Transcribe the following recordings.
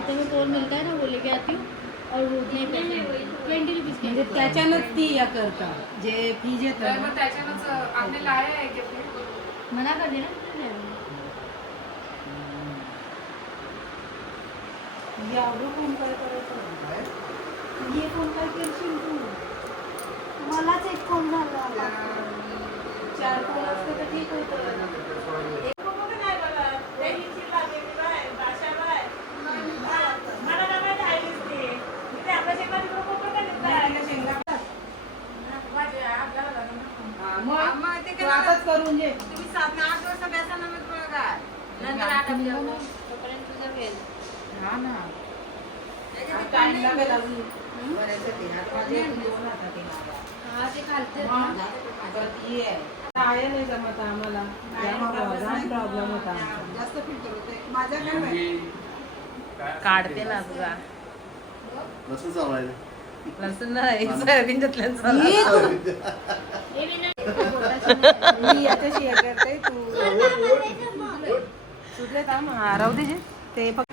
जितने में पोल मिलता है ना वो लेके आती हूँ और वो उतने पैसे ट्वेंटी रुपीज़ के म्हणजे त्याच्यानंच ती या करता जे फीज येतं तर. मग त्याच्यानंच आपले लाया आहे की ते? मना कर देना। एवढं कोण काय करायचं हे कोण काय करशील तू मलाच एक फोन झाला. चार कोण असते तर ठीक होतं हा, मग मग ते तू काय आताच करून जे तुम्ही सात ना आठ काय नंतर आठ वाजता तोपर्यंत तुझा हा ना. टाइम लागेल अजून. बऱ्यासाठी हात माझे एक दोन हातात आहे. हा ते खालते नाही जमत आम्हाला. प्रॉब्लेम होता काढते ना तुझा. कसं चालवायचं लसूण नाही सोयाबीन घेतलं मी याच्याशी हे करते तू सुटले राहू दे जे. ते फक्त.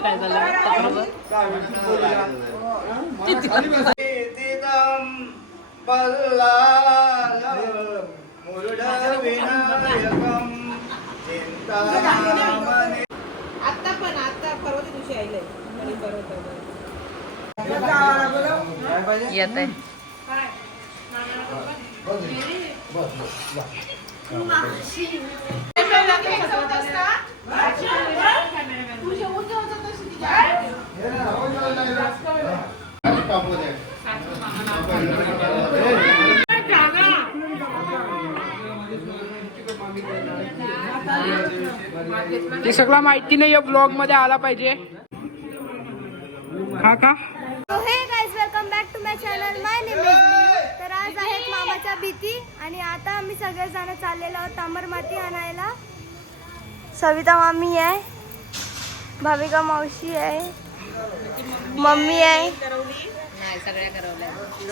काय झालं? मला खाली बसा. आत्ता पण आत्ता परवा दिवशी आईले येत आहे. ते सगळं माहिती नाही या ब्लॉगमध्ये आला पाहिजे. हा का? हे welcome back to my channel my name तर आज आहेत मामाच्या भीती आणि आता आम्ही सगळेजण चाललेलो आहोत तांबर माती आणायला. सविता मामी आहे. भाविका मावशी आहे. मम्मी आहे.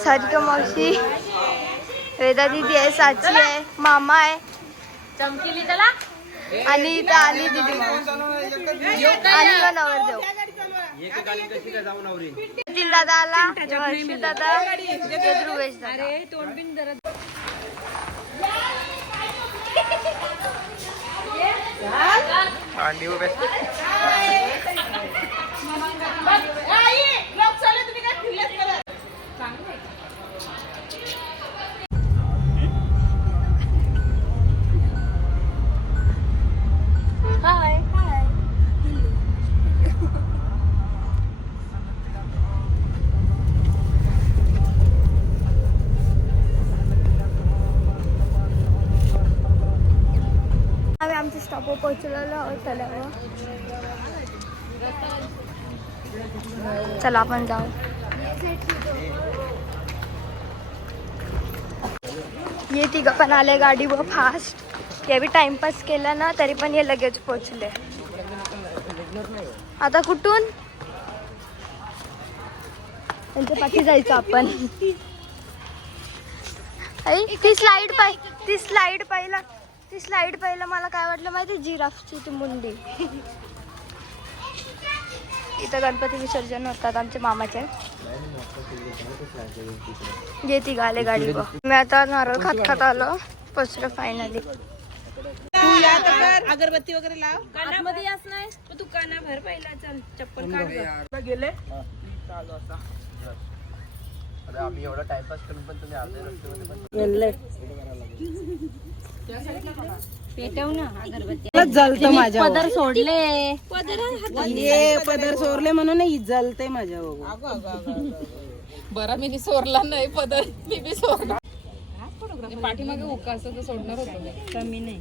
सारिका मावशी. वेदा दिदी आहे साची आहे मामा आहे. चमकीली त्याला आणि इथं आली दिदी. आणि देऊ नितीन दादा आला. हर्षित दादा. ध्रुवेश दादा पोहोचलेलो आहोत तलावर चला जाऊ ये तिघं पण आले गाडीवर फास्ट या टाइमपास केला ना तरी पण हे लगेच पोचले. आता कुठून? त्यांच्या पाठी जायचं आपण. आई ती स्लाइड पाय ती स्लाइड पाहिला ती स्लाइड पाहिलं मला काय वाटलं माहिती जिराफची ती मुंडी. इथं गणपती विसर्जन होतात आमच्या मामाचे. ये ती गाले गाडी मी आता नारळ खात खात आलो पोचलो फायनली अगरबत्ती वगैरे लाव. आतमध्ये याच नाही? तू काना भर पहिला चल चप्पल काढ. गेले? पेटव ना अगरबत्ती. जलत माझ्या पदर सोडले. पदर सोरले म्हणून ही जलते माझ्या बरा मी सोरला नाही पदर मी बी सोडला पाठीमागे उका असं तर सोडणार होतो मी. कमी नाही.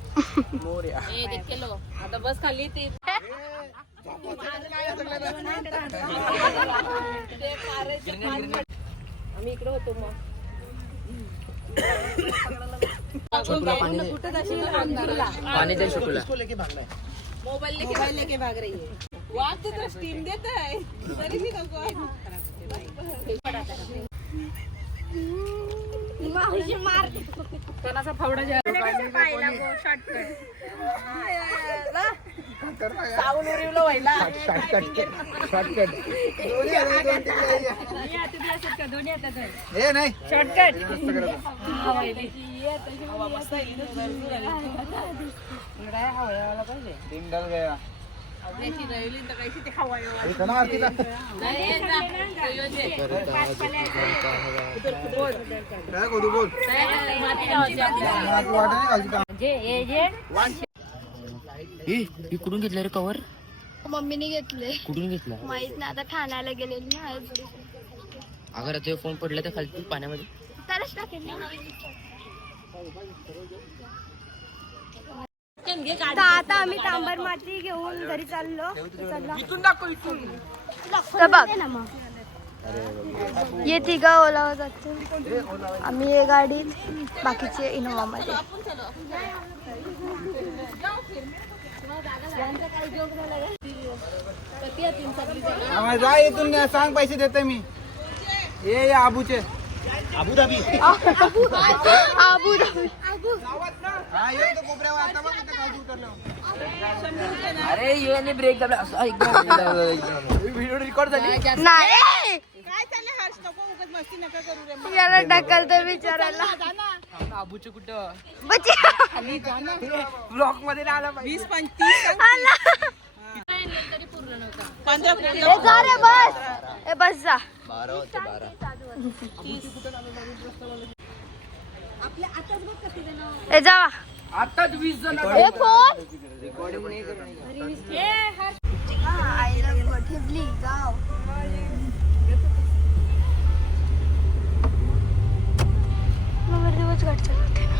आता बस खाली ते. आम्ही इकडे होतो मग. पाणी दे शुकुला मोबाईल लेके भाग रही है. वाह तू तो स्टीम देता है तरी भी नको. कोणाचा फावडा शॉर्टकट हे नाही. तीन ही कुठून घेतलं रे कवर मम्मीने घेतले. कुठून घेतला? माहीत नाही आता ठाण्याला गेलेली ना. आज अगर आता फोन पडला तर खाली पाण्यामध्ये. तरच टाकेल तर आता आम्ही तांबर माती घेऊन घरी चाललो. तर बघ. ये तिघा ओलावा जाते आम्ही ये गाडीत बाकीचे इनोवा मध्ये. आम्हाला जा इथून सांग पैसे देते मी. ये या आबूचे. Abu Dhabi Abu Dhabi. हा येऊ तो कोपऱ्यावर आता बघ इथं खाली उतरलो अरे युएने ब्रेक दाबला व्हिडिओ रेकॉर्ड झाली? नाही. याला ढकलतो विचारायला. आबूचे कुठं? बची ब्लॉकमध्ये नाही आला वीस पंचवीस आला. पंधरा ए जा रे बस। ए बस जा। बारा होते बारा ए जावा आताच वीस जण ए फ़ोन। आई लव्ह ठेवली गाव मग दिवस गाठ चालवते ना.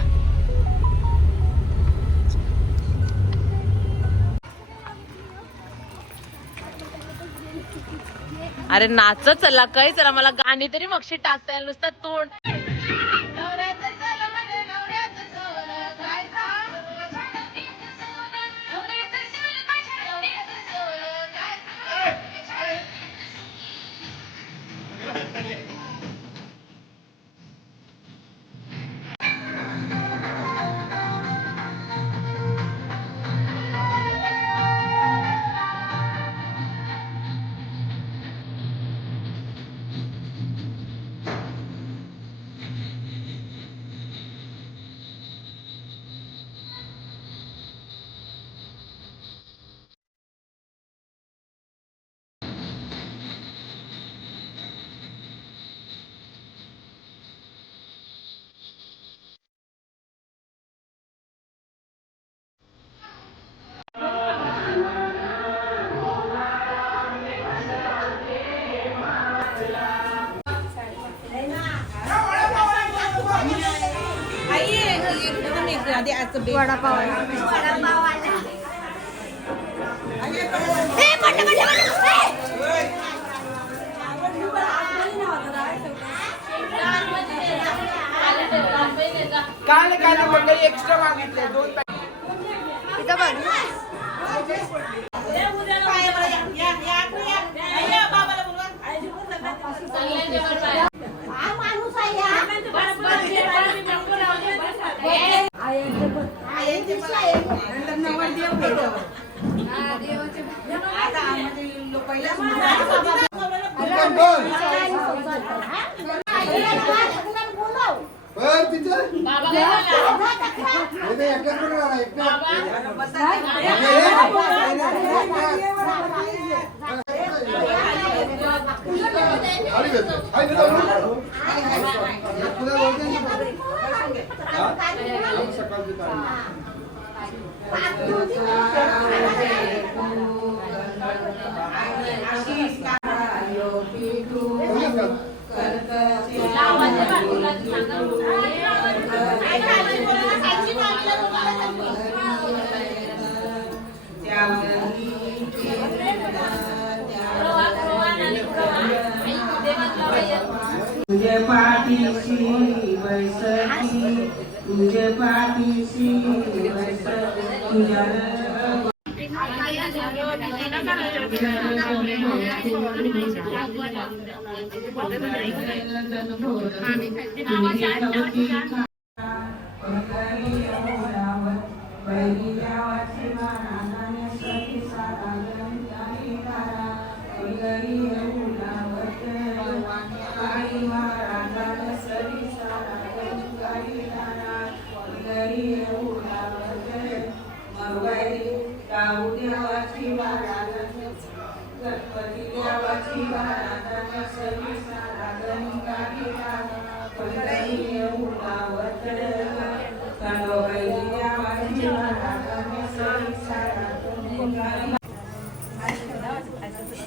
अरे नाच चला काय चला मला गाणी तरी मगशी टाकता येईल नुसतं तोंड. आधी बेट. वडापाव वडापाव आला ए, पटलं, पटलं, पटलं. ए! काल काल मंडळी एक्स्ट्रा मागितले दोन इथं बघ बर तिथे तुझे पाठीशी बैसकी तुझे पाठीशी बैसकी आम्ही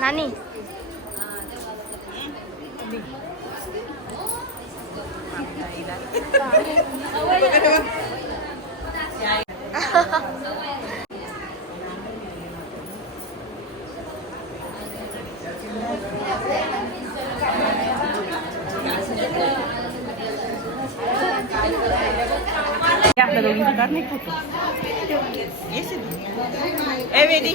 काय कर काय कर सिद्धे नानी ए वेदी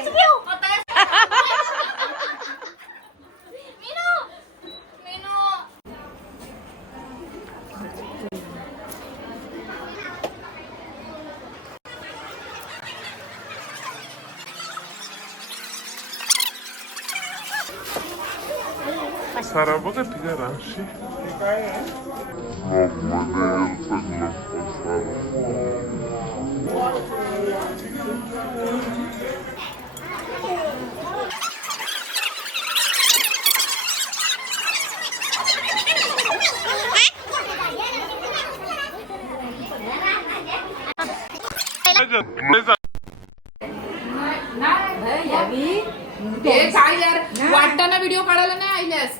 ये साईडला सारा बघा तिघा राशी ते काय यार वाटताना व्हिडिओ काढायला नाही आईल्यास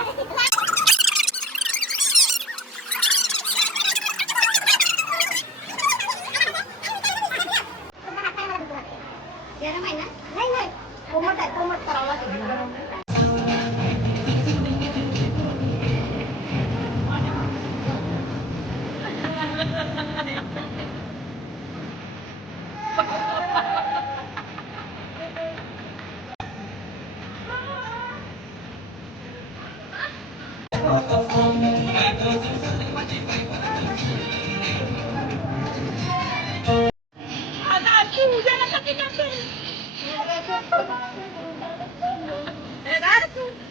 ¡Gracias!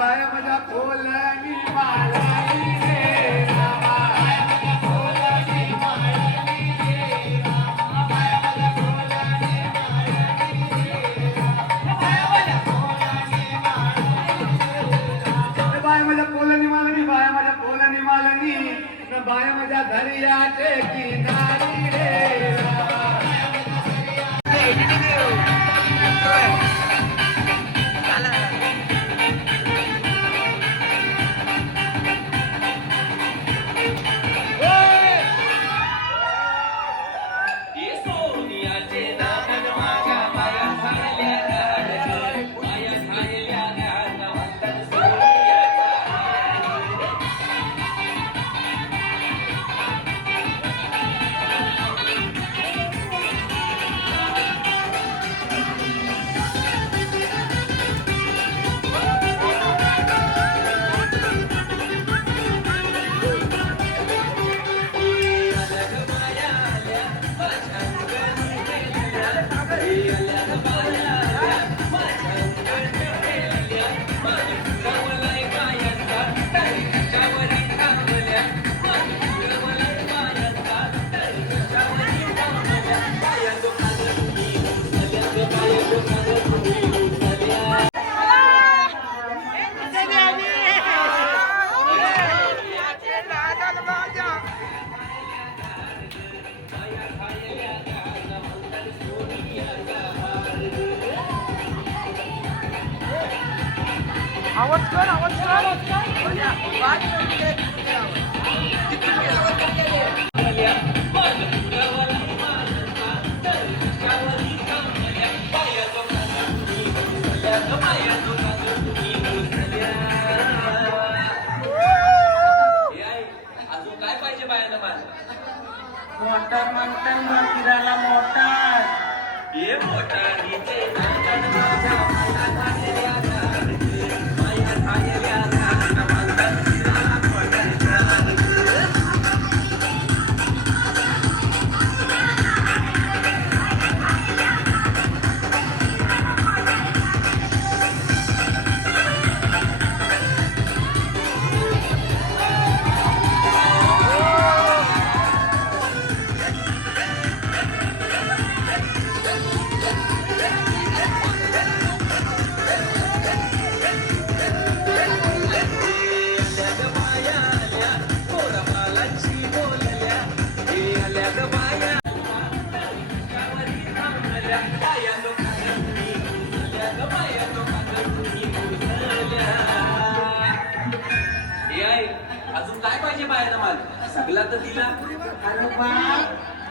बाया मजा खोल नी पाला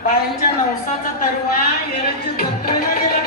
बायांच्या नवसाचा तरवा येण्याची जत्रेला गेला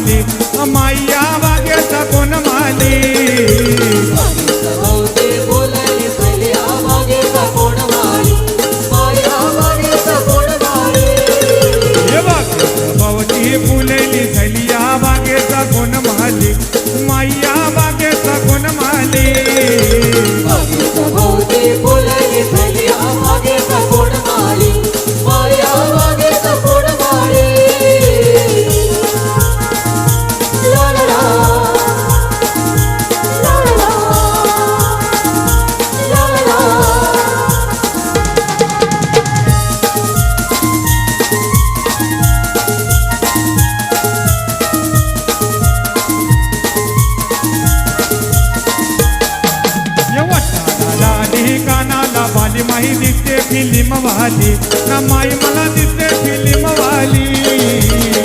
জানি মাইয়া